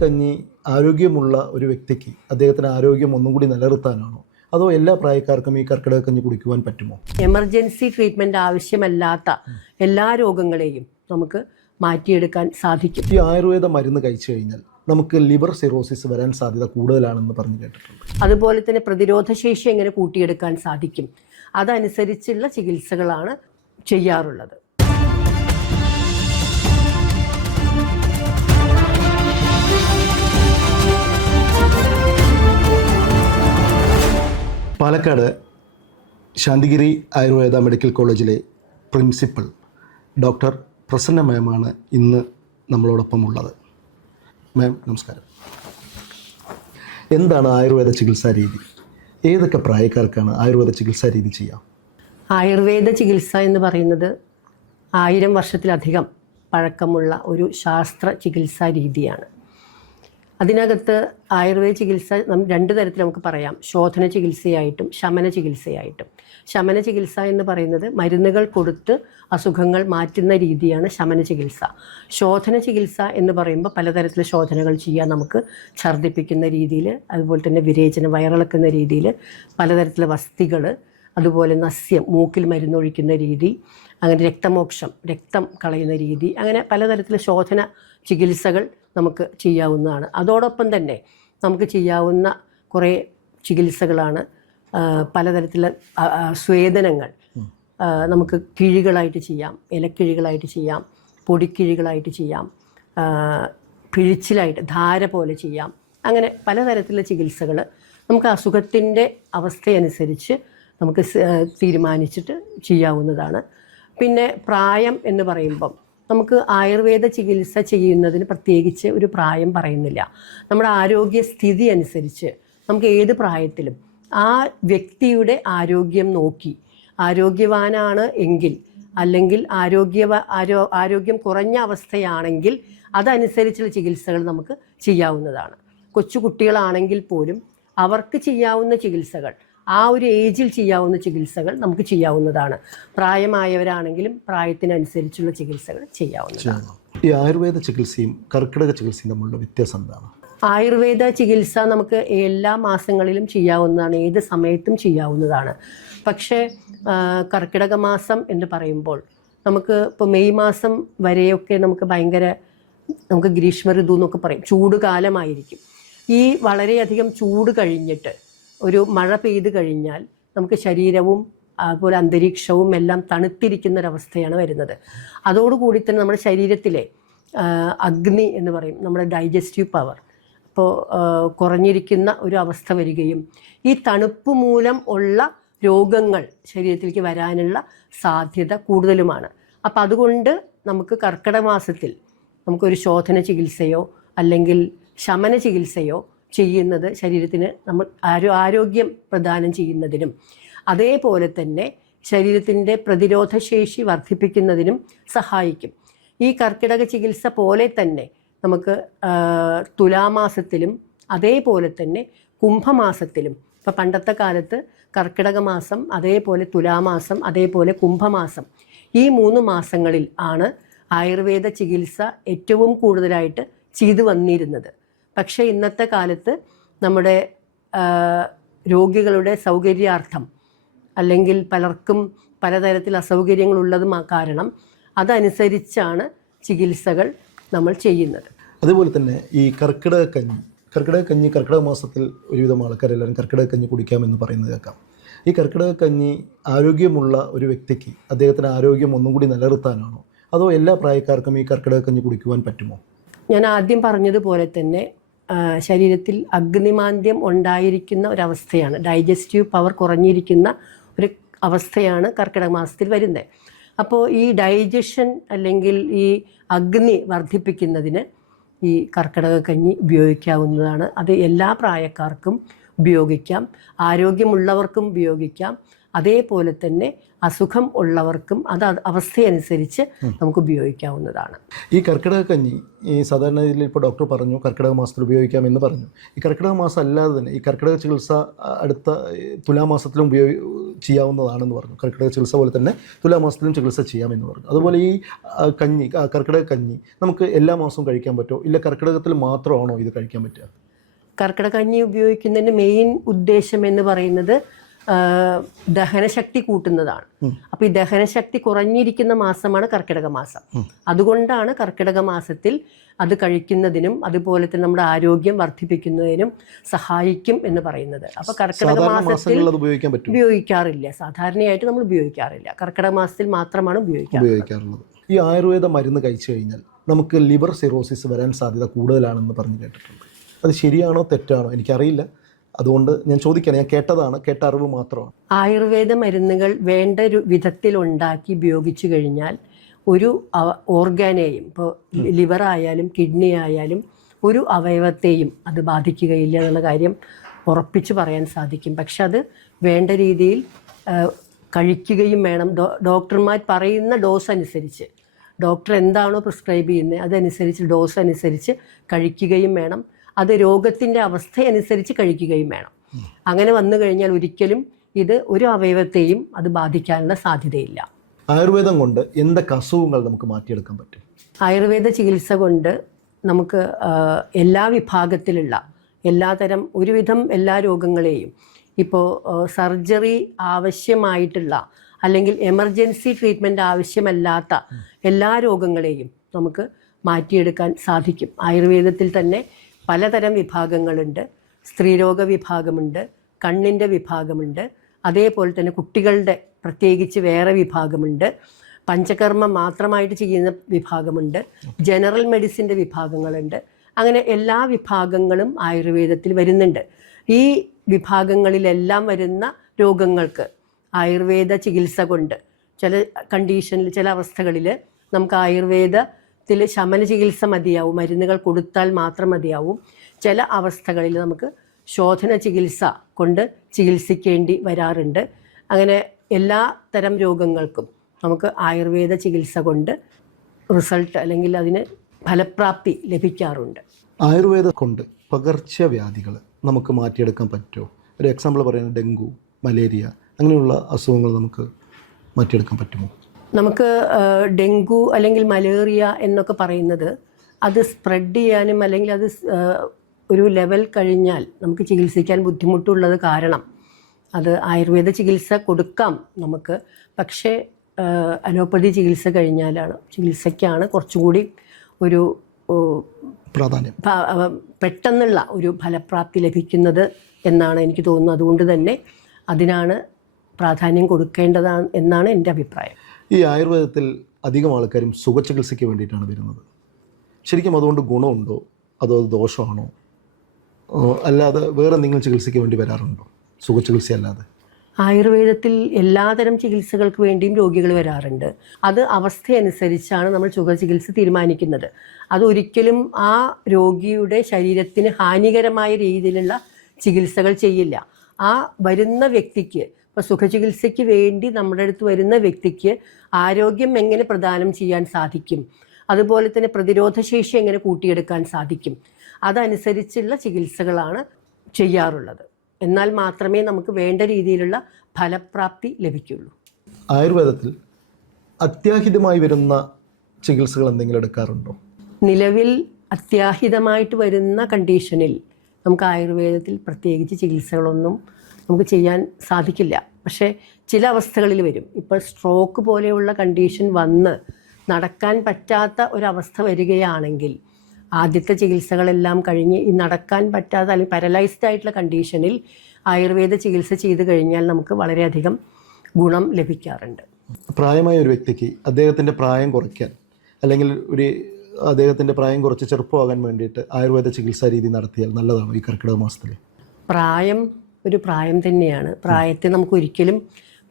കഞ്ഞി ആരോഗ്യമുള്ള ഒരു വ്യക്തിക്ക് അദ്ദേഹത്തിന് ആരോഗ്യം ഒന്നും കൂടി നിലനിർത്താനാണോ, അതോ എല്ലാ പ്രായക്കാർക്കും ഈ കഞ്ഞി കുടിക്കുവാൻ പറ്റുമോ? എമർജൻസി ട്രീറ്റ്മെന്റ് ആവശ്യമല്ലാത്ത എല്ലാ രോഗങ്ങളെയും നമുക്ക് മാറ്റിയെടുക്കാൻ സാധിക്കും. ഈ ആയുർവേദ മരുന്ന് കഴിച്ചു കഴിഞ്ഞാൽ നമുക്ക് ലിവർ സിറോസിസ് വരാൻ സാധ്യത കൂടുതലാണെന്ന് പറഞ്ഞു കേട്ടിട്ടുണ്ട്. അതുപോലെ തന്നെ പ്രതിരോധശേഷി എങ്ങനെ കൂട്ടിയെടുക്കാൻ സാധിക്കും, അതനുസരിച്ചുള്ള ചികിത്സകളാണ് ചെയ്യാറുള്ളത്. പാലക്കാട് ശാന്തിഗിരി ആയുർവേദ മെഡിക്കൽ കോളേജിലെ പ്രിൻസിപ്പൽ ഡോക്ടർ പ്രസന്ന മാമാണ് ഇന്ന് നമ്മളോടൊപ്പം ഉള്ളത്. മാം നമസ്കാരം. എന്താണ് ആയുർവേദ ചികിത്സാ രീതി? ഏതൊക്കെ പ്രായക്കാർക്കാണ് ആയുർവേദ ചികിത്സാ രീതി ചെയ്യാം? ആയുർവേദ ചികിത്സ എന്ന് പറയുന്നത് 1000 വർഷത്തിലധികം പഴക്കമുള്ള ഒരു ശാസ്ത്ര ചികിത്സാ രീതിയാണ്. അതിനകത്ത് ആയുർവേദ ചികിത്സ 2 തരത്തിൽ നമുക്ക് പറയാം. ശോധന ചികിത്സയായിട്ടും ശമന ചികിത്സയായിട്ടും. ശമന ചികിത്സ എന്ന് പറയുന്നത് മരുന്നുകൾ കൊടുത്ത് അസുഖങ്ങൾ മാറ്റുന്ന രീതിയാണ് ശമന ചികിത്സ. ശോധന ചികിത്സ എന്ന് പറയുമ്പോൾ പലതരത്തിലുള്ള ശോധനകൾ ചെയ്യാൻ നമുക്ക് ഛർദ്ദിപ്പിക്കുന്ന രീതിയിൽ, അതുപോലെ തന്നെ വിരേചനം വയറിളക്കുന്ന രീതിയിൽ, പലതരത്തിലുള്ള വസ്തികൾ, അതുപോലെ നസ്യം മൂക്കിൽ മരുന്നൊഴിക്കുന്ന രീതി, അങ്ങനെ രക്തമോക്ഷം രക്തം കളയുന്ന രീതി, അങ്ങനെ പലതരത്തിലുള്ള ശോധന ചികിത്സകൾ നമുക്ക് ചെയ്യാവുന്നതാണ്. അതോടൊപ്പം തന്നെ നമുക്ക് ചെയ്യാവുന്ന കുറേ ചികിത്സകളാണ് പലതരത്തിലുള്ള സ്വേദനങ്ങൾ. നമുക്ക് കിഴികളായിട്ട് ചെയ്യാം, ഇലക്കിഴികളായിട്ട് ചെയ്യാം, പൊടിക്കിഴികളായിട്ട് ചെയ്യാം, പിഴിച്ചിലായിട്ട് ധാര പോലെ ചെയ്യാം. അങ്ങനെ പലതരത്തിലുള്ള ചികിത്സകൾ നമുക്ക് അസുഖത്തിൻ്റെ അവസ്ഥയനുസരിച്ച് നമുക്ക് തീരുമാനിച്ചിട്ട് ചെയ്യാവുന്നതാണ്. പിന്നെ പ്രായം എന്ന് പറയുമ്പം നമുക്ക് ആയുർവേദ ചികിത്സ ചെയ്യുന്നതിന് പ്രത്യേകിച്ച് ഒരു പ്രായം പറയുന്നില്ല. നമ്മുടെ ആരോഗ്യസ്ഥിതി അനുസരിച്ച് നമുക്ക് ഏത് പ്രായത്തിലും ആ വ്യക്തിയുടെ ആരോഗ്യം നോക്കി, ആരോഗ്യവാനാണ് എങ്കിൽ, അല്ലെങ്കിൽ ആരോഗ്യം കുറഞ്ഞ അവസ്ഥയാണെങ്കിൽ അതനുസരിച്ചുള്ള ചികിത്സകൾ നമുക്ക് ചെയ്യാവുന്നതാണ്. കൊച്ചു കുട്ടികളാണെങ്കിൽ പോലും അവർക്ക് ചെയ്യാവുന്ന ചികിത്സകൾ, ആ ഒരു ഏജിൽ ചെയ്യാവുന്ന ചികിത്സകൾ നമുക്ക് ചെയ്യാവുന്നതാണ്. പ്രായമായവരാണെങ്കിലും പ്രായത്തിനനുസരിച്ചുള്ള ചികിത്സകൾ ചെയ്യാവുന്നതാണ്. ഈ ആയുർവേദ ചികിത്സയും കർക്കിടക ചികിത്സയും തമ്മിലുള്ള വ്യത്യാസം എന്താണ്? ആയുർവേദ ചികിത്സ നമുക്ക് എല്ലാ മാസങ്ങളിലും ചെയ്യാവുന്നതാണ്, ഏത് സമയത്തും ചെയ്യാവുന്നതാണ്. പക്ഷേ കർക്കിടക മാസം എന്ന് പറയുമ്പോൾ നമുക്ക് ഇപ്പോൾ മെയ് മാസം വരെയൊക്കെ നമുക്ക് ഗ്രീഷ്മ ഋതു എന്നൊക്കെ പറയും, ചൂട് കാലമായിരിക്കും. ഈ വളരെയധികം ചൂട് കഴിഞ്ഞിട്ട് ഒരു മഴ പെയ്ത് കഴിഞ്ഞാൽ നമുക്ക് ശരീരവും അതുപോലെ അന്തരീക്ഷവും എല്ലാം തണുത്തിരിക്കുന്നൊരവസ്ഥയാണ് വരുന്നത്. അതോടുകൂടി തന്നെ നമ്മുടെ ശരീരത്തിലെ അഗ്നി എന്ന് പറയും, നമ്മുടെ ഡൈജസ്റ്റീവ് പവർ അപ്പോൾ കുറഞ്ഞിരിക്കുന്ന ഒരു അവസ്ഥ വരികയും ഈ തണുപ്പ് മൂലം ഉള്ള രോഗങ്ങൾ ശരീരത്തിലേക്ക് വരാനുള്ള സാധ്യത കൂടുതലുമാണ്. അപ്പം അതുകൊണ്ട് നമുക്ക് കർക്കിടക മാസത്തിൽ നമുക്കൊരു ശോധന ചികിത്സയോ അല്ലെങ്കിൽ ശമന ചികിത്സയോ ചെയ്യുന്നത് ശരീരത്തിന് നമ്മൾ ആരോഗ്യം പ്രദാനം ചെയ്യുന്നതിനും അതേപോലെ തന്നെ ശരീരത്തിൻ്റെ പ്രതിരോധശേഷി വർദ്ധിപ്പിക്കുന്നതിനും സഹായിക്കും. ഈ കർക്കിടക ചികിത്സ പോലെ തന്നെ നമുക്ക് തുലാമാസത്തിലും അതേപോലെ തന്നെ കുംഭമാസത്തിലും, ഇപ്പം പണ്ടത്തെ കാലത്ത് കർക്കിടക മാസം, അതേപോലെ തുലാമാസം, അതേപോലെ കുംഭമാസം, ഈ 3 മാസങ്ങളിൽ ആണ് ആയുർവേദ ചികിത്സ ഏറ്റവും കൂടുതലായിട്ട് ചെയ്തു വന്നിരുന്നത്. പക്ഷേ ഇന്നത്തെ കാലത്ത് നമ്മുടെ രോഗികളുടെ സൗകര്യാർത്ഥം, അല്ലെങ്കിൽ പലർക്കും പലതരത്തിൽ അസൗകര്യങ്ങളുള്ളതും കാരണം അതനുസരിച്ചാണ് ചികിത്സകൾ നമ്മൾ ചെയ്യുന്നത്. അതുപോലെ തന്നെ ഈ കർക്കിടക കഞ്ഞി കർക്കിടക മാസത്തിൽ ഒരുവിധം ആൾക്കാരെല്ലാവരും കർക്കിടക കഞ്ഞി കുടിക്കാമെന്ന് പറയുന്നത് കേൾക്കാം. ഈ കർക്കിടക കഞ്ഞി ആരോഗ്യമുള്ള ഒരു വ്യക്തിക്ക് അദ്ദേഹത്തിന് ആരോഗ്യം ഒന്നും കൂടി നിലനിർത്താനാണോ, അതോ എല്ലാ പ്രായക്കാർക്കും ഈ കർക്കിടക കഞ്ഞി കുടിക്കുവാൻ പറ്റുമോ? ഞാൻ ആദ്യം പറഞ്ഞതുപോലെ തന്നെ ശരീരത്തിൽ അഗ്നിമാന്ദ്യം ഉണ്ടായിരിക്കുന്ന ഒരവസ്ഥയാണ്, ഡൈജസ്റ്റീവ് പവർ കുറഞ്ഞിരിക്കുന്ന ഒരു അവസ്ഥയാണ് കർക്കിടക മാസത്തിൽ വരുന്നത്. അപ്പോൾ ഈ ഡൈജഷൻ അല്ലെങ്കിൽ ഈ അഗ്നി വർദ്ധിപ്പിക്കുന്നതിന് ഈ കർക്കിടക കഞ്ഞി ഉപയോഗിക്കാവുന്നതാണ്. അത് എല്ലാ പ്രായക്കാർക്കും ഉപയോഗിക്കാം, ആരോഗ്യമുള്ളവർക്കും ഉപയോഗിക്കാം, അതേപോലെ തന്നെ അസുഖം ഉള്ളവർക്കും അത് അവസ്ഥയനുസരിച്ച് നമുക്ക് ഉപയോഗിക്കാവുന്നതാണ്. ഈ കർക്കിടക കഞ്ഞി ഈ സാധാരണ രീതിയിൽ ഇപ്പോൾ ഡോക്ടർ പറഞ്ഞു കർക്കിടക മാസത്തിൽ ഉപയോഗിക്കാമെന്ന് പറഞ്ഞു. ഈ കർക്കിടക മാസം അല്ലാതെ തന്നെ ഈ കർക്കിടക ചികിത്സ അടുത്ത തുലാമാസത്തിലും ചെയ്യാവുന്നതാണെന്ന് പറഞ്ഞു. കർക്കിടക ചികിത്സ പോലെ തന്നെ തുലാമാസത്തിലും ചികിത്സ ചെയ്യാമെന്ന് പറഞ്ഞു. അതുപോലെ ഈ കഞ്ഞി കർക്കിടക കഞ്ഞി നമുക്ക് എല്ലാ മാസവും കഴിക്കാൻ പറ്റുമോ, ഇല്ല കർക്കിടകത്തിൽ മാത്രമാണോ ഇത് കഴിക്കാൻ പറ്റുക? കർക്കിടക കഞ്ഞി ഉപയോഗിക്കുന്നതിൻ്റെ മെയിൻ ഉദ്ദേശം എന്ന് പറയുന്നത് ദഹനശക്തി കൂട്ടുന്നതാണ്. അപ്പോൾ ഈ ദഹനശക്തി കുറഞ്ഞിരിക്കുന്ന മാസമാണ് കർക്കിടക മാസം. അതുകൊണ്ടാണ് കർക്കിടക മാസത്തിൽ അത് കഴിക്കുന്നതിനും അതുപോലെ തന്നെ നമ്മുടെ ആരോഗ്യം വർദ്ധിപ്പിക്കുന്നതിനും സഹായിക്കും എന്ന് പറയുന്നത്. അപ്പോൾ കർക്കിടക മാസത്തിൽ ഉപയോഗിക്കാറില്ല, സാധാരണയായിട്ട് നമ്മൾ ഉപയോഗിക്കാറില്ല. കർക്കിടക മാസത്തിൽ മാത്രമാണ് ഉപയോഗിക്കാറുള്ളത്. ഈ ആയുർവേദ മരുന്ന് കഴിച്ചു കഴിഞ്ഞാൽ നമുക്ക് ലിവർ സിറോസിസ് വരാൻ സാധ്യത കൂടുതലാണെന്ന് പറഞ്ഞു കേട്ടിട്ടുണ്ട്. അത് ശരിയാണോ തെറ്റാണോ എനിക്കറിയില്ല, അതുകൊണ്ട് ഞാൻ ചോദിക്കുകയാണ്. ഞാൻ കേട്ട അറിവ് മാത്രമാണ്. ആയുർവേദ മരുന്നുകൾ വേണ്ട ഒരു വിധത്തിൽ ഉണ്ടാക്കി ഉപയോഗിച്ചു കഴിഞ്ഞാൽ ഒരു ഓർഗാനെയും, ഇപ്പോൾ ലിവർ ആയാലും കിഡ്നി ആയാലും ഒരു അവയവത്തെയും അത് ബാധിക്കുകയില്ല എന്നുള്ള കാര്യം ഉറപ്പിച്ചു പറയാൻ സാധിക്കും. പക്ഷെ അത് വേണ്ട രീതിയിൽ കഴിക്കുകയും വേണം. ഡോക്ടർമാർ പറയുന്ന ഡോസ് അനുസരിച്ച്, ഡോക്ടർ എന്താണോ പ്രിസ്ക്രൈബ് ചെയ്യുന്നത് അതനുസരിച്ച് ഡോസ് അനുസരിച്ച് കഴിക്കുകയും വേണം. അത് രോഗത്തിൻ്റെ അവസ്ഥയനുസരിച്ച് കഴിക്കുകയും വേണം. അങ്ങനെ വന്നു കഴിഞ്ഞാൽ ഒരിക്കലും ഇത് ഒരു അവയവത്തെയും അത് ബാധിക്കാനുള്ള സാധ്യതയില്ല. ആയുർവേദം കൊണ്ട് എന്തൊക്കെ അസുഖങ്ങൾ നമുക്ക് മാറ്റിയെടുക്കാൻ പറ്റും? ആയുർവേദ ചികിത്സ കൊണ്ട് നമുക്ക് എല്ലാ വിഭാഗത്തിലുള്ള എല്ലാതരം ഒരുവിധം എല്ലാ രോഗങ്ങളെയും, ഇപ്പോൾ സർജറി ആവശ്യമായിട്ടുള്ള അല്ലെങ്കിൽ എമർജൻസി ട്രീറ്റ്മെൻറ്റ് ആവശ്യമല്ലാത്ത എല്ലാ രോഗങ്ങളെയും നമുക്ക് മാറ്റിയെടുക്കാൻ സാധിക്കും. ആയുർവേദത്തിൽ തന്നെ പലതരം വിഭാഗങ്ങളുണ്ട്. സ്ത്രീരോഗ വിഭാഗമുണ്ട്, കണ്ണിൻ്റെ വിഭാഗമുണ്ട്, അതേപോലെ തന്നെ കുട്ടികളുടെ പ്രത്യേകിച്ച് വേറെ വിഭാഗമുണ്ട്, പഞ്ചകർമ്മം മാത്രമായിട്ട് ചെയ്യുന്ന വിഭാഗമുണ്ട്, ജനറൽ മെഡിസിൻ്റെ വിഭാഗങ്ങളുണ്ട്. അങ്ങനെ എല്ലാ വിഭാഗങ്ങളും ആയുർവേദത്തിൽ വരുന്നുണ്ട്. ഈ വിഭാഗങ്ങളിലെല്ലാം വരുന്ന രോഗങ്ങൾക്ക് ആയുർവേദ ചികിത്സ കൊണ്ട് ചില കണ്ടീഷനിൽ ചില അവസ്ഥകളിൽ നമുക്ക് ആയുർവേദത്തിൽ ശമന ചികിത്സ മതിയാവും, മരുന്നുകൾ കൊടുത്താൽ മാത്രം മതിയാവും. ചില അവസ്ഥകളിൽ നമുക്ക് ശോധന ചികിത്സ കൊണ്ട് ചികിത്സിക്കേണ്ടി വരാറുണ്ട്. അങ്ങനെ എല്ലാ തരം രോഗങ്ങൾക്കും നമുക്ക് ആയുർവേദ ചികിത്സ കൊണ്ട് റിസൾട്ട് അല്ലെങ്കിൽ അതിന് ഫലപ്രാപ്തി ലഭിക്കാറുണ്ട്. ആയുർവേദം കൊണ്ട് പകർച്ചവ്യാധികൾ നമുക്ക് മാറ്റിയെടുക്കാൻ പറ്റുമോ? ഒരു എക്സാമ്പിൾ പറയുന്നത് ഡെങ്കു, മലേറിയ അങ്ങനെയുള്ള അസുഖങ്ങൾ നമുക്ക് മാറ്റിയെടുക്കാൻ പറ്റുമോ? നമുക്ക് ഡെങ്കു അല്ലെങ്കിൽ മലേറിയ എന്നൊക്കെ പറയുന്നത് അത് സ്പ്രെഡ് ചെയ്യാനും അല്ലെങ്കിൽ അത് ഒരു ലെവൽ കഴിഞ്ഞാൽ നമുക്ക് ചികിത്സിക്കാൻ ബുദ്ധിമുട്ടുള്ളത് കാരണം അത് ആയുർവേദ ചികിത്സ കൊടുക്കാം നമുക്ക്. പക്ഷേ അലോപ്പതി ചികിത്സയ്ക്കാണ് കുറച്ചും കൂടി ഒരു പ്രാധാന്യം, പെട്ടെന്നുള്ള ഒരു ഫലപ്രാപ്തി ലഭിക്കുന്നത് എന്നാണ് എനിക്ക് തോന്നുന്നത്. അതുകൊണ്ട് തന്നെ അതിനാണ് പ്രാധാന്യം കൊടുക്കേണ്ടതാണ് എന്നാണ് എൻ്റെ അഭിപ്രായം. ഈ ആയുർവേദത്തിൽ അധികം ആൾക്കാരും സുഖചികിത്സയ്ക്ക് വേണ്ടിയിട്ടാണ് വരുന്നത്. ശരിക്കും അതുകൊണ്ട് ഗുണമുണ്ടോ അതോ ദോഷമാണോ? അല്ലാതെ വേറെ എന്തെങ്കിലും ചികിത്സയ്ക്ക് വേണ്ടി വരാറുണ്ടോ സുഖചികിത്സ അല്ലാതെ? ആയുർവേദത്തിൽ എല്ലാതരം ചികിത്സകൾക്ക് വേണ്ടിയും രോഗികൾ വരാറുണ്ട്. അത് അവസ്ഥയനുസരിച്ചാണ് നമ്മൾ സുഖചികിത്സ തീരുമാനിക്കുന്നത്. അതൊരിക്കലും ആ രോഗിയുടെ ശരീരത്തിന് ഹാനികരമായ രീതിയിലുള്ള ചികിത്സകൾ ചെയ്യില്ല. ആ വരുന്ന വ്യക്തിക്ക്, ഇപ്പോൾ സുഖചികിത്സയ്ക്ക് വേണ്ടി നമ്മുടെ അടുത്ത് വരുന്ന വ്യക്തിക്ക് ആരോഗ്യം എങ്ങനെ പ്രദാനം ചെയ്യാൻ സാധിക്കും, അതുപോലെ തന്നെ പ്രതിരോധശേഷി എങ്ങനെ കൂട്ടിയെടുക്കാൻ സാധിക്കും, അതനുസരിച്ചുള്ള ചികിത്സകളാണ് ചെയ്യാറുള്ളത്. എന്നാൽ മാത്രമേ നമുക്ക് വേണ്ട രീതിയിലുള്ള ഫലപ്രാപ്തി ലഭിക്കുള്ളൂ. ആയുർവേദത്തിൽ അത്യാഹിതമായി വരുന്ന ചികിത്സകൾ എന്തെങ്കിലും എടുക്കാറുണ്ടോ? നിലവിൽ അത്യാഹിതമായിട്ട് വരുന്ന കണ്ടീഷനിൽ നമുക്ക് ആയുർവേദത്തിൽ പ്രത്യേകിച്ച് ചികിത്സകളൊന്നും നമുക്ക് ചെയ്യാൻ സാധിക്കില്ല. പക്ഷേ ചില അവസ്ഥകളിൽ വരും. ഇപ്പോൾ സ്ട്രോക്ക് പോലെയുള്ള കണ്ടീഷൻ വന്ന് നടക്കാൻ പറ്റാത്ത ഒരവസ്ഥ വരികയാണെങ്കിൽ ആദ്യത്തെ ചികിത്സകളെല്ലാം കഴിഞ്ഞ് ഈ നടക്കാൻ പറ്റാത്ത അല്ലെങ്കിൽ പാരലൈസ്ഡ് ആയിട്ടുള്ള കണ്ടീഷനിൽ ആയുർവേദ ചികിത്സ ചെയ്തു കഴിഞ്ഞാൽ നമുക്ക് വളരെയധികം ഗുണം ലഭിക്കാറുണ്ട്. പ്രായമായ ഒരു വ്യക്തിക്ക് അദ്ദേഹത്തിൻ്റെ പ്രായം കുറയ്ക്കാൻ അല്ലെങ്കിൽ അദ്ദേഹത്തിൻ്റെ പ്രായം കുറച്ച് ചെറുപ്പമാകാൻ വേണ്ടിയിട്ട് ആയുർവേദ ചികിത്സാ രീതി നടത്തിയാൽ നല്ലതാണോ ഈ കർക്കിടക മാസത്തിൽ? പ്രായം ഒരു പ്രായം തന്നെയാണ്. പ്രായത്തെ നമുക്ക് ഒരിക്കലും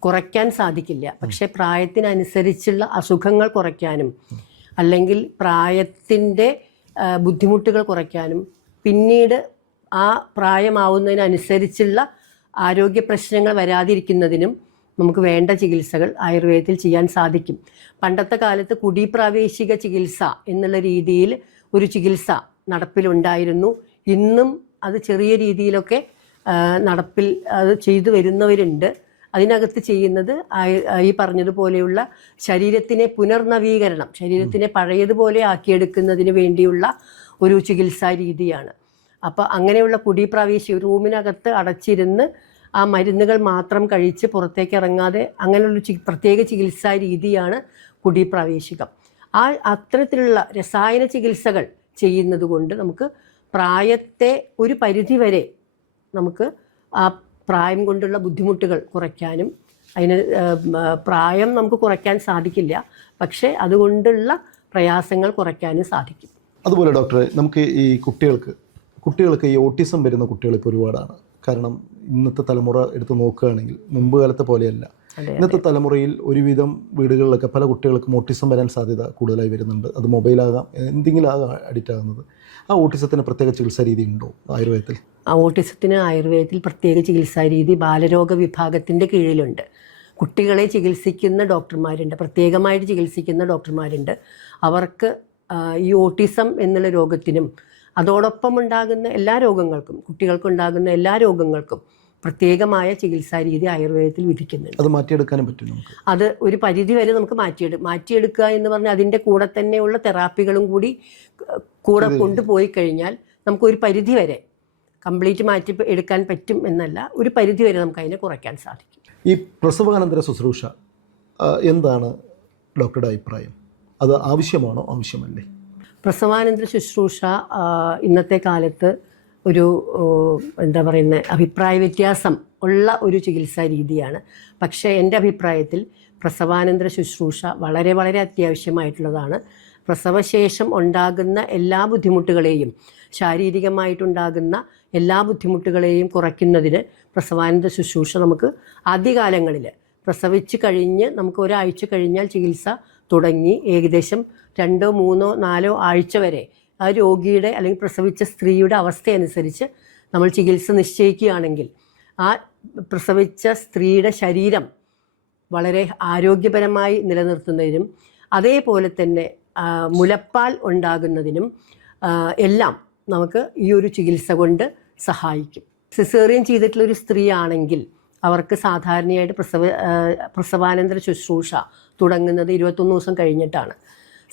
കുറയ്ക്കാൻ സാധിക്കില്ല. പക്ഷേ പ്രായത്തിനനുസരിച്ചുള്ള അസുഖങ്ങൾ കുറയ്ക്കാനും അല്ലെങ്കിൽ പ്രായത്തിൻ്റെ ബുദ്ധിമുട്ടുകൾ കുറയ്ക്കാനും പിന്നീട് ആ പ്രായമാവുന്നതിനനുസരിച്ചുള്ള ആരോഗ്യ പ്രശ്നങ്ങൾ വരാതിരിക്കുന്നതിനും നമുക്ക് വേണ്ട ചികിത്സകൾ ആയുർവേദത്തിൽ ചെയ്യാൻ സാധിക്കും. പണ്ടത്തെ കാലത്ത് കുടിപ്രാദേശിക ചികിത്സ എന്നുള്ള രീതിയിൽ ഒരു ചികിത്സ നടപ്പിലുണ്ടായിരുന്നു. ഇന്നും അത് ചെറിയ രീതിയിലൊക്കെ നടപ്പിൽ അത് ചെയ്തു വരുന്നവരുണ്ട്. അതിനകത്ത് ചെയ്യുന്നത് ഈ പറഞ്ഞതുപോലെയുള്ള ശരീരത്തിനെ പുനർനവീകരണം, ശരീരത്തിനെ പഴയതുപോലെ ആക്കിയെടുക്കുന്നതിന് വേണ്ടിയുള്ള ഒരു ചികിത്സാ രീതിയാണ്. അപ്പോൾ അങ്ങനെയുള്ള കുടിപ്രാവേശിക റൂമിനകത്ത് അടച്ചിരുന്ന് ആ മരുന്നുകൾ മാത്രം കഴിച്ച് പുറത്തേക്ക് ഇറങ്ങാതെ അങ്ങനെയുള്ള പ്രത്യേക ചികിത്സാ രീതിയാണ് കുടിപ്രാവേശികം. അത്തരത്തിലുള്ള രസായന ചികിത്സകൾ ചെയ്യുന്നത് കൊണ്ട് നമുക്ക് പ്രായത്തെ ഒരു പരിധിവരെ നമുക്ക് ആ പ്രായം കൊണ്ടുള്ള ബുദ്ധിമുട്ടുകൾ കുറയ്ക്കാനും, അതിന് പ്രായം നമുക്ക് കുറയ്ക്കാൻ സാധിക്കില്ല, പക്ഷേ അതുകൊണ്ടുള്ള പ്രയാസങ്ങൾ കുറയ്ക്കാനും സാധിക്കും. അതുപോലെ ഡോക്ടറെ, നമുക്ക് ഈ കുട്ടികൾക്ക് ഈ ഓട്ടിസം വരുന്ന കുട്ടികൾ ഇപ്പോൾ ഒരുപാടാണ്. കാരണം ഇന്നത്തെ തലമുറ എടുത്ത് നോക്കുകയാണെങ്കിൽ മുമ്പ് കാലത്തെ പോലെയല്ല. ഇന്നത്തെ തലമുറയിൽ ഒരുവിധം വീടുകളിലൊക്കെ പല കുട്ടികൾക്കും ഓട്ടിസം വരാൻ സാധ്യത കൂടുതലായി വരുന്നുണ്ട്. അത് മൊബൈലാകാം, എന്തെങ്കിലും ആകാം അഡിക്റ്റ് ആകുന്നത്. ആ ഓട്ടിസത്തിന് പ്രത്യേക ചികിത്സാ രീതി ഉണ്ടോ ആയുർവേദത്തിൽ? ഓട്ടിസത്തിന് ആയുർവേദത്തിൽ പ്രത്യേക ചികിത്സാ രീതി ബാലരോഗ വിഭാഗത്തിൻ്റെ കീഴിലുണ്ട്. കുട്ടികളെ ചികിത്സിക്കുന്ന ഡോക്ടർമാരുണ്ട്, പ്രത്യേകമായിട്ട് ചികിത്സിക്കുന്ന ഡോക്ടർമാരുണ്ട്. അവർക്ക് ഈ ഓട്ടിസം എന്നുള്ള രോഗത്തിനും അതോടൊപ്പം ഉണ്ടാകുന്ന എല്ലാ രോഗങ്ങൾക്കും, കുട്ടികൾക്കുണ്ടാകുന്ന എല്ലാ രോഗങ്ങൾക്കും പ്രത്യേകമായ ചികിത്സാ രീതി ആയുർവേദത്തിൽ വിധിക്കുന്നുണ്ട്. അത് മാറ്റിയെടുക്കാനും പറ്റും നമുക്ക്. അത് ഒരു പരിധി വരെ നമുക്ക് മാറ്റിയെടുക്കുക എന്ന് പറഞ്ഞാൽ അതിൻ്റെ കൂടെ തന്നെയുള്ള തെറാപ്പികളും കൂടി കൂടെ കൊണ്ടുപോയി കഴിഞ്ഞാൽ നമുക്ക് ഒരു പരിധി വരെ കംപ്ലീറ്റ് മാറ്റി എടുക്കാൻ പറ്റും എന്നല്ല, ഒരു പരിധി വരെ നമുക്ക് അതിനെ കുറയ്ക്കാൻ സാധിക്കും. ഈ പ്രസവാനന്തര ശുശ്രൂഷ എന്താണ് ഡോക്ടറുടെ അഭിപ്രായം? അത് ആവശ്യമാണോ, ആവശ്യമല്ലേ? പ്രസവാനന്തര ശുശ്രൂഷ ഇന്നത്തെ കാലത്ത് ഒരു എന്താ പറയുന്നത്, അഭിപ്രായ വ്യത്യാസം ഉള്ള ഒരു ചികിത്സാ രീതിയാണ്. പക്ഷേ എൻ്റെ അഭിപ്രായത്തിൽ പ്രസവാനന്തര ശുശ്രൂഷ വളരെ വളരെ അത്യാവശ്യമായിട്ടുള്ളതാണ്. പ്രസവശേഷം ഉണ്ടാകുന്ന എല്ലാ ബുദ്ധിമുട്ടുകളെയും, ശാരീരികമായിട്ടുണ്ടാകുന്ന എല്ലാ ബുദ്ധിമുട്ടുകളെയും കുറയ്ക്കുന്നതിന് പ്രസവാനന്തര ശുശ്രൂഷ നമുക്ക് ആദ്യകാലങ്ങളിൽ പ്രസവിച്ച് കഴിഞ്ഞ് നമുക്ക് ഒരാഴ്ച കഴിഞ്ഞാൽ ചികിത്സ തുടങ്ങി ഏകദേശം 2, 3, 4 ആഴ്ച വരെ ആ രോഗിയുടെ അല്ലെങ്കിൽ പ്രസവിച്ച സ്ത്രീയുടെ അവസ്ഥയനുസരിച്ച് നമ്മൾ ചികിത്സ നിശ്ചയിക്കുകയാണെങ്കിൽ ആ പ്രസവിച്ച സ്ത്രീയുടെ ശരീരം വളരെ ആരോഗ്യപരമായി നിലനിർത്തുന്നതിനും അതേപോലെ തന്നെ മുലപ്പാൽ ഉണ്ടാകുന്നതിനും എല്ലാം നമുക്ക് ഈ ഒരു ചികിത്സ കൊണ്ട് സഹായിക്കും. സിസേറിയൻ ചെയ്തിട്ടുള്ളൊരു സ്ത്രീ ആണെങ്കിൽ അവർക്ക് സാധാരണയായിട്ട് പ്രസവാനന്തര ശുശ്രൂഷ തുടങ്ങുന്നത് 21 ദിവസം കഴിഞ്ഞിട്ടാണ്.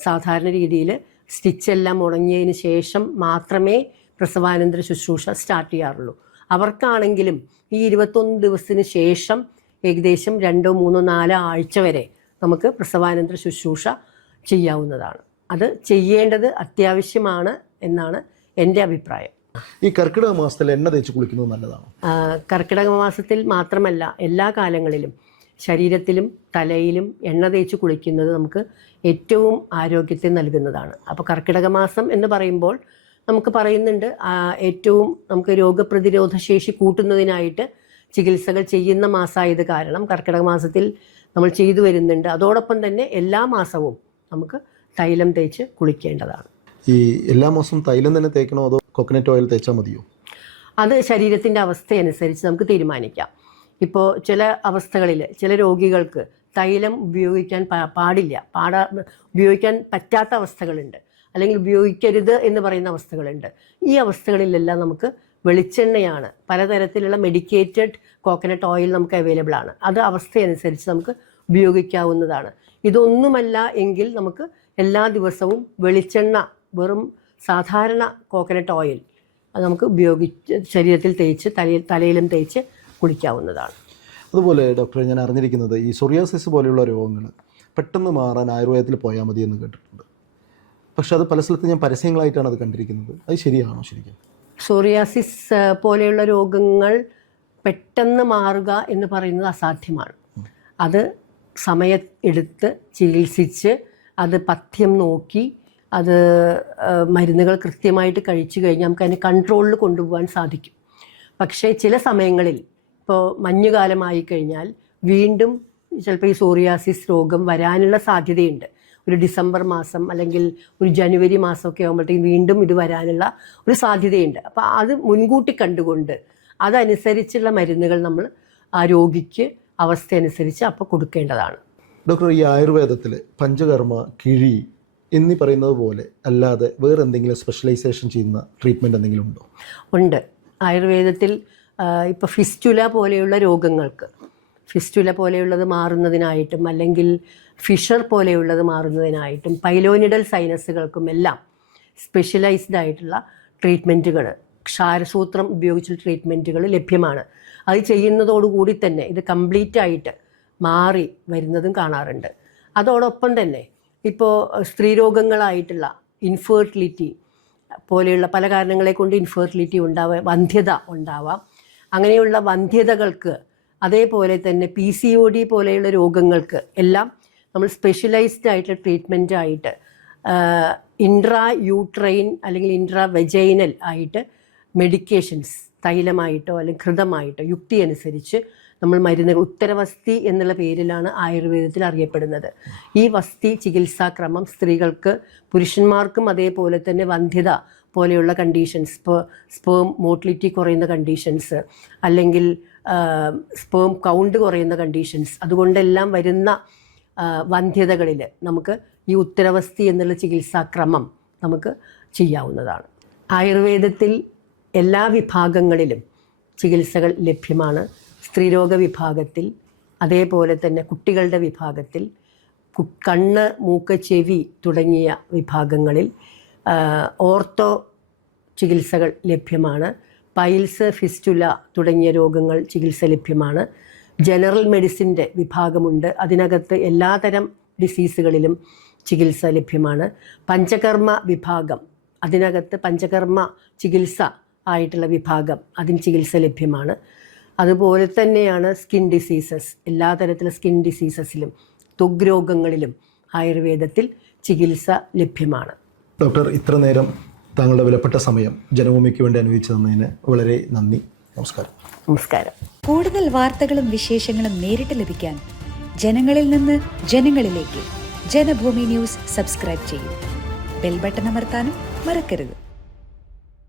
സാധാരണ രീതിയിൽ സ്റ്റിച്ചെല്ലാം ഉണങ്ങിയതിന് ശേഷം മാത്രമേ പ്രസവാനന്തര ശുശ്രൂഷ സ്റ്റാർട്ട് ചെയ്യാറുള്ളൂ. അവർക്കാണെങ്കിലും ഈ 21 ദിവസത്തിന് ശേഷം ഏകദേശം 2, 3, 4 ആഴ്ച വരെ നമുക്ക് പ്രസവാനന്തര ശുശ്രൂഷ ചെയ്യാവുന്നതാണ്. അത് ചെയ്യേണ്ടത് അത്യാവശ്യമാണ് എന്നാണ് എൻ്റെ അഭിപ്രായം. ഈ കർക്കിടക മാസത്തിൽ എണ്ണ തേച്ച് കുളിക്കുന്നത് നല്ലതാണോ? കർക്കിടക മാസത്തിൽ മാത്രമല്ല, എല്ലാ കാലങ്ങളിലും ശരീരത്തിലും തലയിലും എണ്ണ തേച്ച് കുളിക്കുന്നത് നമുക്ക് ഏറ്റവും ആരോഗ്യത്തെ നൽകുന്നതാണ്. അപ്പോൾ കർക്കിടക മാസം എന്ന് പറയുമ്പോൾ നമുക്ക് പറയുന്നുണ്ട് ഏറ്റവും നമുക്ക് രോഗപ്രതിരോധ ശേഷി കൂട്ടുന്നതിനായിട്ട് ചികിത്സകൾ ചെയ്യുന്ന മാസമായത് കാരണം കർക്കിടക മാസത്തിൽ നമ്മൾ ചെയ്തു വരുന്നുണ്ട്. അതോടൊപ്പം തന്നെ എല്ലാ മാസവും നമുക്ക് തൈലം തേച്ച് കുളിക്കേണ്ടതാണ്. ഈ എല്ലാ മാസവും തൈലം തന്നെ തേക്കണോ അതോ കോക്കനട്ട് ഓയിൽ തേച്ചാൽ മതിയോ? അത് ശരീരത്തിൻ്റെ അവസ്ഥയനുസരിച്ച് നമുക്ക് തീരുമാനിക്കാം. ഇപ്പോൾ ചില അവസ്ഥകളിൽ ചില രോഗികൾക്ക് തൈലം ഉപയോഗിക്കാൻ ഉപയോഗിക്കാൻ പറ്റാത്ത അവസ്ഥകളുണ്ട്, അല്ലെങ്കിൽ ഉപയോഗിക്കരുത് എന്ന് പറയുന്ന അവസ്ഥകളുണ്ട്. ഈ അവസ്ഥകളിലെല്ലാം നമുക്ക് വെളിച്ചെണ്ണയാണ്, പലതരത്തിലുള്ള മെഡിക്കേറ്റഡ് കോക്കനട്ട് ഓയിൽ നമുക്ക് അവൈലബിൾ ആണ്. അത് അവസ്ഥയനുസരിച്ച് നമുക്ക് ഉപയോഗിക്കാവുന്നതാണ്. ഇതൊന്നുമല്ല എങ്കിൽ നമുക്ക് എല്ലാ ദിവസവും വെളിച്ചെണ്ണ, വെറും സാധാരണ കോക്കനട്ട് ഓയിൽ അത് നമുക്ക് ശരീരത്തിൽ തേച്ച് തലയിലും തേച്ച് കുളിക്കാവുന്നതാണ്. അതുപോലെ ഡോക്ടറെ, ഞാൻ അറിഞ്ഞിരിക്കുന്നത് ഈ സോറിയാസിസ് പോലെയുള്ള രോഗങ്ങൾ പെട്ടെന്ന് മാറാൻ ആയുർവേദത്തിൽ പോയാൽ മതി എന്ന് കേട്ടിട്ടുണ്ട്. പക്ഷെ അത് പല സ്ഥലത്ത് ഞാൻ പരസ്യങ്ങളായിട്ടാണ് അത് കണ്ടിരിക്കുന്നത്. അത് ശരിയാണോ? ശരിക്കും സോറിയാസിസ് പോലെയുള്ള രോഗങ്ങൾ പെട്ടെന്ന് മാറുക എന്ന് പറയുന്നത് അസാധ്യമാണ്. അത് സമയമെടുത്ത് ചികിത്സിച്ച് അത് പഥ്യം നോക്കി അത് മരുന്നുകൾ കൃത്യമായിട്ട് കഴിച്ചു കഴിഞ്ഞാൽ നമുക്ക് അതിനെ കൺട്രോളിൽ കൊണ്ടുപോകാൻ സാധിക്കും. പക്ഷേ ചില സമയങ്ങളിൽ ഇപ്പോൾ മഞ്ഞുകാലമായി കഴിഞ്ഞാൽ വീണ്ടും ചിലപ്പോൾ ഈ സോറിയാസിസ് രോഗം വരാനുള്ള സാധ്യതയുണ്ട്. ഒരു ഡിസംബർ മാസം അല്ലെങ്കിൽ ഒരു ജനുവരി മാസമൊക്കെ ആകുമ്പോഴത്തേക്കും വീണ്ടും ഇത് വരാനുള്ള ഒരു സാധ്യതയുണ്ട്. അപ്പോൾ അത് മുൻകൂട്ടി കണ്ടുകൊണ്ട് അതനുസരിച്ചുള്ള മരുന്നുകൾ നമ്മൾ ആ രോഗിക്ക് അവസ്ഥ അനുസരിച്ച് അപ്പോൾ കൊടുക്കേണ്ടതാണ്. ഡോക്ടർ, ഈ ആയുർവേദത്തിൽ പഞ്ചകർമ്മ, കിഴി എന്നീ പറയുന്നത് പോലെ അല്ലാതെ വേറെ എന്തെങ്കിലും സ്പെഷ്യലൈസേഷൻ ചെയ്യുന്ന ട്രീറ്റ്മെൻറ്റ് എന്തെങ്കിലും ഉണ്ടോ? ഉണ്ട്. ആയുർവേദത്തിൽ ഇപ്പോൾ ഫിസ്റ്റുല പോലെയുള്ള രോഗങ്ങൾക്ക്, ഫിസ്റ്റുല പോലെയുള്ളത് മാറുന്നതിനായിട്ടും അല്ലെങ്കിൽ ഫിഷർ പോലെയുള്ളത് മാറുന്നതിനായിട്ടും പൈലോനിഡൽ സൈനസുകൾക്കും എല്ലാം സ്പെഷ്യലൈസ്ഡ് ആയിട്ടുള്ള ട്രീറ്റ്മെൻറ്റുകൾ, ക്ഷാരസൂത്രം ഉപയോഗിച്ചുള്ള ട്രീറ്റ്മെൻറ്റുകൾ ലഭ്യമാണ്. അത് ചെയ്യുന്നതോടുകൂടി തന്നെ ഇത് കംപ്ലീറ്റ് ആയിട്ട് മാറി വരുന്നതും കാണാറുണ്ട്. അതോടൊപ്പം തന്നെ ഇപ്പോൾ സ്ത്രീരോഗങ്ങളായിട്ടുള്ള ഇൻഫെർട്ടിലിറ്റി പോലെയുള്ള പല കാരണങ്ങളെ കൊണ്ട് ഇൻഫെർട്ടിലിറ്റി ഉണ്ടാവാം, വന്ധ്യത ഉണ്ടാവാം. അങ്ങനെയുള്ള വന്ധ്യതകൾക്ക്, അതേപോലെ തന്നെ PCOD പോലെയുള്ള രോഗങ്ങൾക്ക് എല്ലാം നമ്മൾ സ്പെഷ്യലൈസ്ഡ് ആയിട്ടുള്ള ട്രീറ്റ്മെൻ്റ് ആയിട്ട് ഇൻട്രാ യൂട്രൈൻ അല്ലെങ്കിൽ ഇൻട്രാ വെജൈനൽ ആയിട്ട് മെഡിക്കേഷൻസ് തൈലമായിട്ടോ അല്ലെങ്കിൽ ഘൃതമായിട്ടോ യുക്തി അനുസരിച്ച് നമ്മൾ മരുന്നുകൾ, ഉത്തരവസ്തി എന്നുള്ള പേരിലാണ് ആയുർവേദത്തിൽ അറിയപ്പെടുന്നത്. ഈ വസ്തി ചികിത്സാക്രമം സ്ത്രീകൾക്ക്, പുരുഷന്മാർക്കും അതേപോലെ തന്നെ വന്ധ്യത പോലെയുള്ള കണ്ടീഷൻസ്, സ്പേം മോട്ടിലിറ്റി കുറയുന്ന കണ്ടീഷൻസ് അല്ലെങ്കിൽ സ്പേം കൗണ്ട് കുറയുന്ന കണ്ടീഷൻസ്, അതുകൊണ്ടെല്ലാം വരുന്ന വന്ധ്യതകളിൽ നമുക്ക് ഈ ഉത്തരവസ്തി എന്നുള്ള ചികിത്സാക്രമം നമുക്ക് ചെയ്യാവുന്നതാണ്. ആയുർവേദത്തിൽ എല്ലാ വിഭാഗങ്ങളിലും ചികിത്സകൾ ലഭ്യമാണ്. സ്ത്രീരോഗ വിഭാഗത്തിൽ, അതേപോലെ തന്നെ കുട്ടികളുടെ വിഭാഗത്തിൽ, കണ്ണ്, മൂക്ക്, ചെവി തുടങ്ങിയ വിഭാഗങ്ങളിൽ ഓർത്തോ ചികിത്സകൾ ലഭ്യമാണ്. പൈൽസ്, ഫിസ്റ്റുല തുടങ്ങിയ രോഗങ്ങൾ ചികിത്സ ലഭ്യമാണ്. ജനറൽ മെഡിസിൻ്റെ വിഭാഗമുണ്ട്, അതിനകത്ത് എല്ലാതരം ഡിസീസുകളിലും ചികിത്സ ലഭ്യമാണ്. പഞ്ചകർമ്മ വിഭാഗം, അതിനകത്ത് പഞ്ചകർമ്മ ചികിത്സ ആയിട്ടുള്ള വിഭാഗം, അതിന് ചികിത്സ ലഭ്യമാണ്. അതുപോലെ തന്നെയാണ് സ്കിൻ ഡിസീസസ്, എല്ലാ തരത്തിലുള്ള സ്കിൻ ഡിസീസസിലും ത്വഗ് രോഗങ്ങളിലും ആയുർവേദത്തിൽ ചികിത്സ ലഭ്യമാണ്. ഡോക്ടർ, ഇത്ര നേരം താങ്കളുടെ വിലപ്പെട്ട സമയം ജനഭൂമിക്ക് വേണ്ടി അനുവദിച്ചു തന്നതിന് വളരെ നന്ദി. നമസ്കാരം. നമസ്കാരം. കൂടുതൽ വാർത്തകളും വിശേഷങ്ങളും നേരിട്ട് ലഭിക്കാൻ ജനങ്ങളിൽ നിന്ന് ജനങ്ങളിലേക്ക് ജനഭൂമി ന്യൂസ് സബ്സ്ക്രൈബ് ചെയ്യൂ. ബെൽ ബട്ടൺ അമർത്താനും മറക്കരുത്.